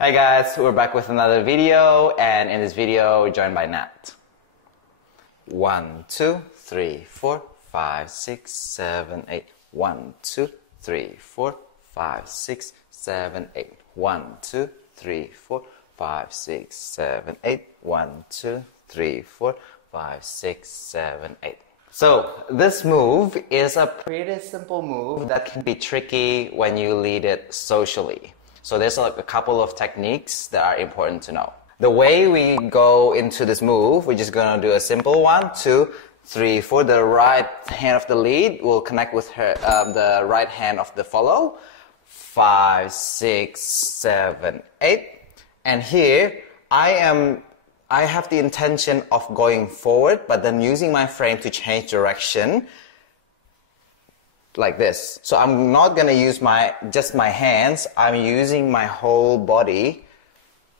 Hi guys, we're back with another video, and in this video we're joined by Nat. 1, 2, 3, 4, 5, 6, 7, 8. 1, 2, 3, 4, 5, 6, 7, 8. 1, 2, 3, 4, 5, 6, 7, 8. 1, 2, 3, 4, 5, 6, 7, 8. So this move is a pretty simple move that can be tricky when you lead it socially. So there's like a couple of techniques that are important to know. The way we go into this move, we're just gonna do a simple 1, 2, 3, 4. The right hand of the lead will connect with the right hand of the follow. 5, 6, 7, 8. And here I have the intention of going forward, but then using my frame to change direction. Like this. So I'm not going to use just my hands, I'm using my whole body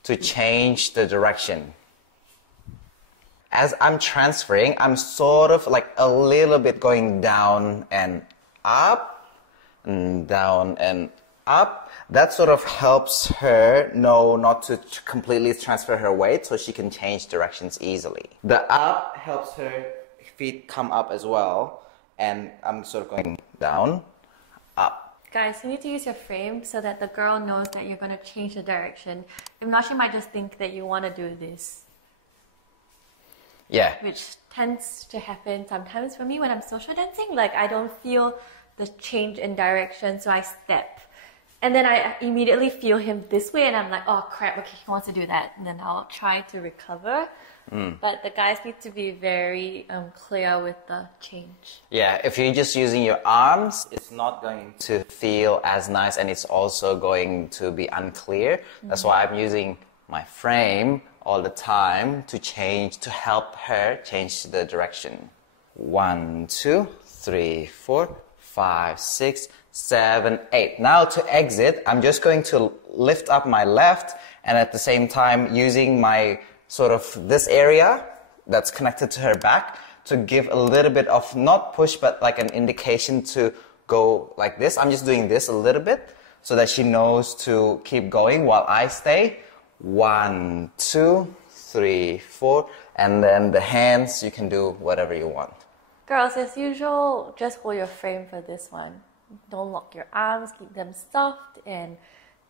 to change the direction. As I'm transferring, I'm sort of like a little bit going down and up, and down and up. That sort of helps her know not to completely transfer her weight so she can change directions easily. The up helps her feet come up as well. And I'm sort of going down, up. Guys, you need to use your frame so that the girl knows that you're going to change the direction. If not, she might just think that you want to do this. Yeah. Which tends to happen sometimes for me when I'm social dancing. Like, I don't feel the change in direction, so I step. And then I immediately feel him this way, and I'm like, oh crap, okay, he wants to do that. And then I'll try to recover. But the guys need to be very clear with the change. Yeah, if you're just using your arms, it's not going to feel as nice, and it's also going to be unclear. That's why I'm using my frame all the time to help her change the direction. 1, 2, 3, 4, 5, 6, 7, 8. Now to exit, I'm just going to lift up my left, and at the same time using my sort of this area that's connected to her back to give a little bit of, not push, but like an indication to go like this. I'm just doing this a little bit so that she knows to keep going while I stay. 1, 2, 3, 4, and then the hands, you can do whatever you want. Girls, as usual, just hold your frame for this one. Don't lock your arms, keep them soft, and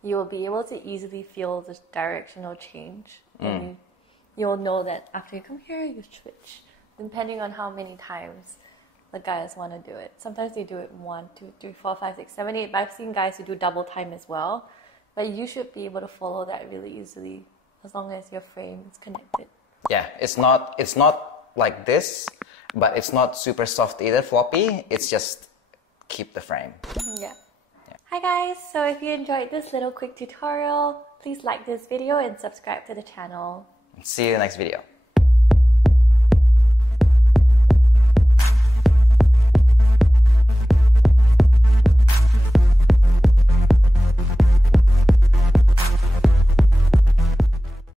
you will be able to easily feel the directional change. And you'll know that after you come here, you switch, depending on how many times the guys want to do it. Sometimes they do it 1, 2, 3, 4, 5, 6, 7, 8, but I've seen guys who do double time as well. But you should be able to follow that really easily as long as your frame is connected. Yeah, it's not like this, but it's not super soft either, floppy. It's just keep the frame. Yeah. Hi guys, so if you enjoyed this little quick tutorial, please like this video and subscribe to the channel. See you in the next video.